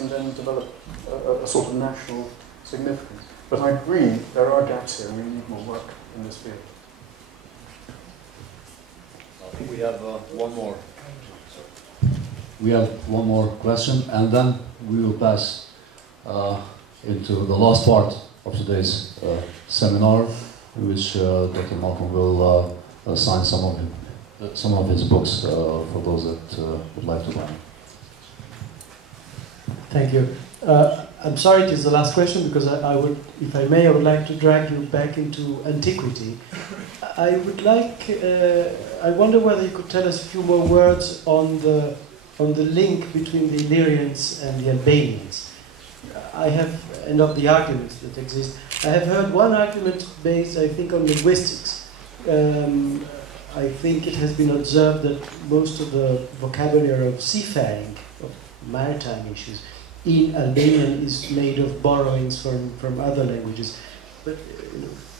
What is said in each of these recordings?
and then develop a sort of national significance. But I agree, there are gaps here, we need more work in this field. I think we have one more. We have one more question, and then we will pass into the last part of today's seminar, in which Dr. Malcolm will sign some of his books for those that would like to buy. Thank you. I'm sorry it is the last question, because I would, if I may, I would like to drag you back into antiquity. I would like, I wonder whether you could tell us a few more words on the link between the Illyrians and the Albanians. And of the arguments that exist. I have heard one argument based, I think, on linguistics. I think it has been observed that most of the vocabulary of seafaring, of maritime issues, in Albanian is made of borrowings from other languages. But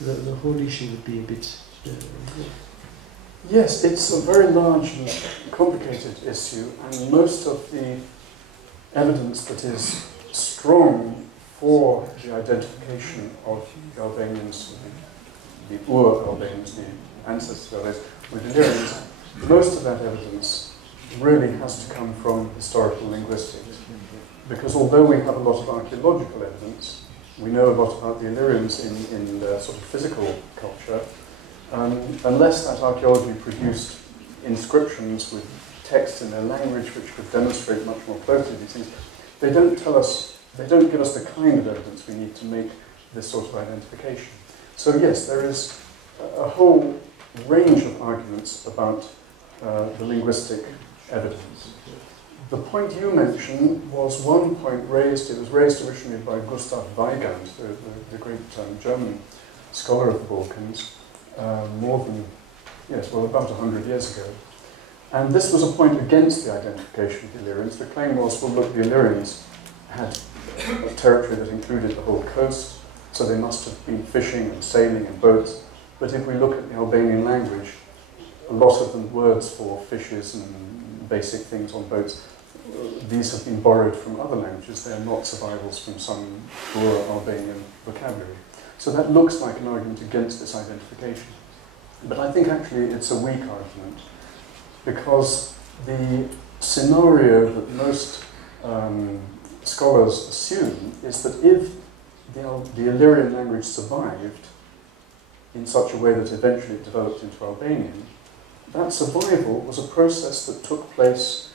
the whole issue would be a bit... Yes, it's a very large and complicated issue, and most of the evidence that is strong for the identification of the Albanians, the Ur-Albanians, the ancestors of Albanians, with Illyrians, most of that evidence really has to come from historical linguistics. Because although we have a lot of archaeological evidence, we know a lot about the Illyrians in their sort of physical culture, unless that archaeology produced inscriptions with text in their language which could demonstrate much more closely these things, they don't tell us, they don't give us the kind of evidence we need to make this sort of identification. So yes, there is a whole range of arguments about the linguistic evidence. The point you mentioned was one point raised, it was raised originally by Gustav Weigand, the great German scholar of the Balkans, more than, yes, well, about 100 years ago. And this was a point against the identification of the Illyrians. The claim was, well, look, the Illyrians had a territory that included the whole coast, so they must have been fishing and sailing in boats. But if we look at the Albanian language, a lot of the words for fishes and basic things on boats, these have been borrowed from other languages. They are not survivals from some rural Albanian vocabulary. So that looks like an argument against this identification. But I think actually it's a weak argument, because the scenario that most scholars assume is that if the Illyrian language survived in such a way that eventually it developed into Albanian, that survival was a process that took place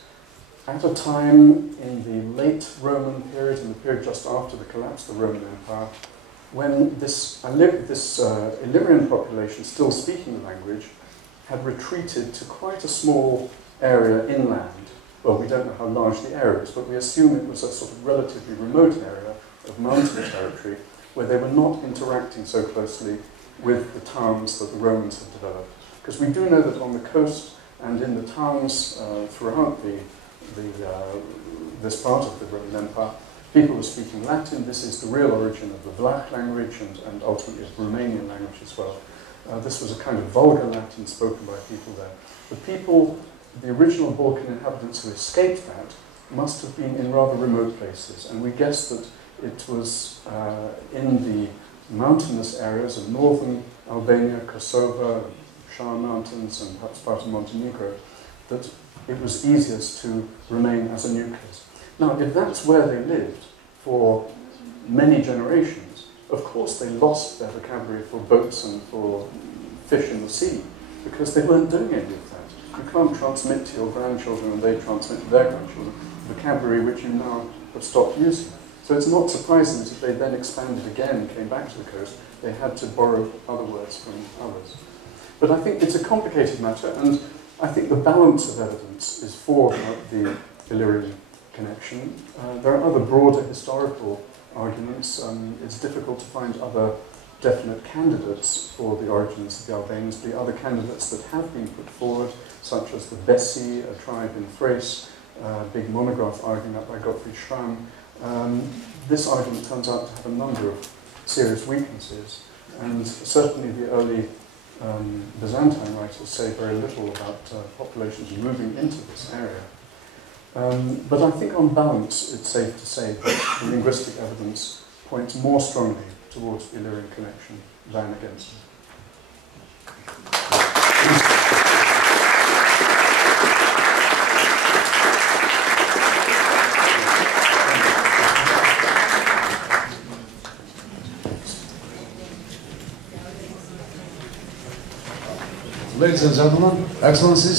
at a time in the late Roman period, in the period just after the collapse of the Roman Empire, when this Illyrian population, still speaking the language, had retreated to quite a small area inland. Well, we don't know how large the area is, but we assume it was a sort of relatively remote area of mountain territory where they were not interacting so closely with the towns that the Romans had developed. Because we do know that on the coast and in the towns throughout this part of the Roman Empire, people were speaking Latin. This is the real origin of the Vlach language and ultimately of Romanian language as well. This was a kind of vulgar Latin spoken by people there. The people, the original Balkan inhabitants who escaped that, must have been in rather remote places. And we guess that it was in the mountainous areas of northern Albania, Kosovo, Shar Mountains, and perhaps part of Montenegro, that it was easiest to remain as a nucleus. Now, if that's where they lived for many generations, of course they lost their vocabulary for boats and for fish in the sea, because they weren't doing any of that. You can't transmit to your grandchildren and they transmit to their grandchildren vocabulary which you now have stopped using. So it's not surprising that if they then expanded again and came back to the coast, they had to borrow other words from others. But I think it's a complicated matter, and I think the balance of evidence is for the Illyrian connection. There are other broader historical arguments. It's difficult to find other definite candidates for the origins of the Albanians. The other candidates that have been put forward, such as the Bessi, a tribe in Thrace, a big monograph argument up by Gottfried Schramm, this argument turns out to have a number of serious weaknesses, and certainly the early Byzantine writers say very little about populations moving into this area. But I think on balance, it's safe to say that the linguistic evidence points more strongly towards the Illyrian connection than against it. Ladies and gentlemen, Excellencies,